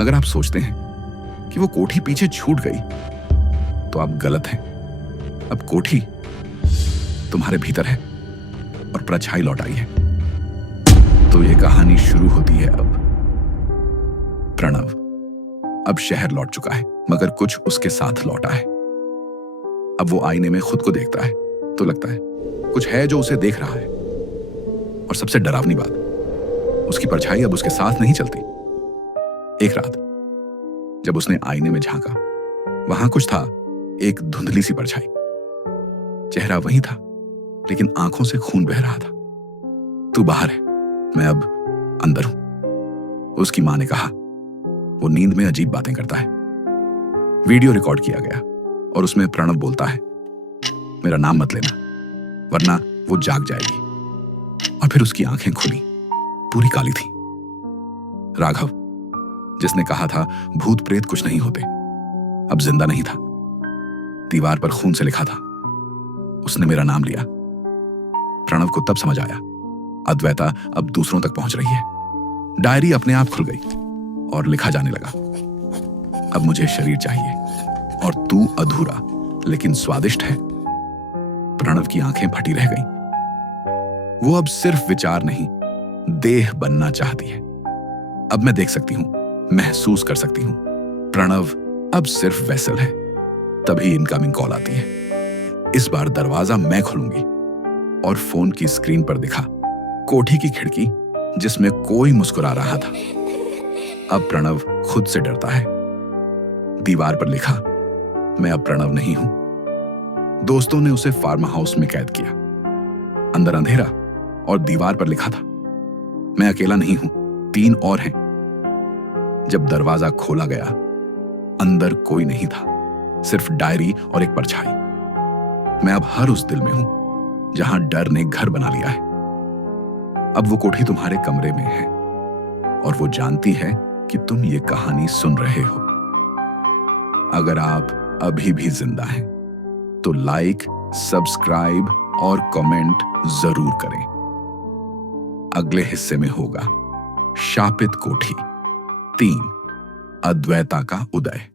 अगर आप सोचते हैं कि वो कोठी पीछे छूट गई तो आप गलत हैं। अब कोठी तुम्हारे भीतर है और परछाई लौट आई है। तो ये कहानी शुरू होती है अब। प्रणव अब शहर लौट चुका है, मगर कुछ उसके साथ लौटा है। अब वो आईने में खुद को देखता है तो लगता है कुछ है जो उसे देख रहा है। और सबसे डरावनी बात, उसकी परछाई अब उसके साथ नहीं चलती। एक रात जब उसने आईने में झांका, वहां कुछ था, एक धुंधली सी परछाई। चेहरा वही था, लेकिन आंखों से खून बह रहा था। तू बाहर है, मैं अब अंदर हूं, उसकी मां ने कहा। वो नींद में अजीब बातें करता है। वीडियो रिकॉर्ड किया गया और उसमें प्रणव बोलता है, मेरा नाम मत लेना वरना वो जाग जाएगी। और फिर उसकी आंखें खुली, पूरी काली थी। राघव, जिसने कहा था भूत प्रेत कुछ नहीं होते, अब जिंदा नहीं था। दीवार पर खून से लिखा था। उसने मेरा नाम लिया। प्रणव को तब समझ आया, अद्वैता अब दूसरों तक पहुंच रही है। डायरी अपने आप खुल गई और लिखा जाने लगा, अब मुझे शरीर चाहिए और तू अधूरा लेकिन स्वादिष्ट है। प्रणव की आंखें फटी रह गईं। वो अब सिर्फ विचार नहीं, देह बनना चाहती है। अब मैं देख सकती हूं, महसूस कर सकती हूं। प्रणव अब सिर्फ वेसल है। तभी इनकमिंग कॉल आती है। इस बार दरवाजा मैं खोलूंगी और फोन की स्क्रीन पर दिखा कोठी की खिड़की जिसमें कोई मुस्कुरा रहा था। अब प्रणव खुद से डरता है। दीवार पर लिखा, मैं अब प्रणव नहीं हूं। दोस्तों ने उसे फार्म हाउस में कैद किया। अंदर अंधेरा और दीवार पर लिखा था, मैं अकेला नहीं हूं, 3 और हैं। जब दरवाजा खोला गया, अंदर कोई नहीं था, सिर्फ डायरी और एक परछाई। मैं अब हर उस दिल में हूं जहां डर ने घर बना लिया है। अब वो कोठी तुम्हारे कमरे में है और वो जानती है कि तुम ये कहानी सुन रहे हो। अगर आप अभी भी जिंदा हैं तो लाइक, सब्सक्राइब और कमेंट जरूर करें। अगले हिस्से में होगा शापित कोठी 3, अद्वैता का उदय।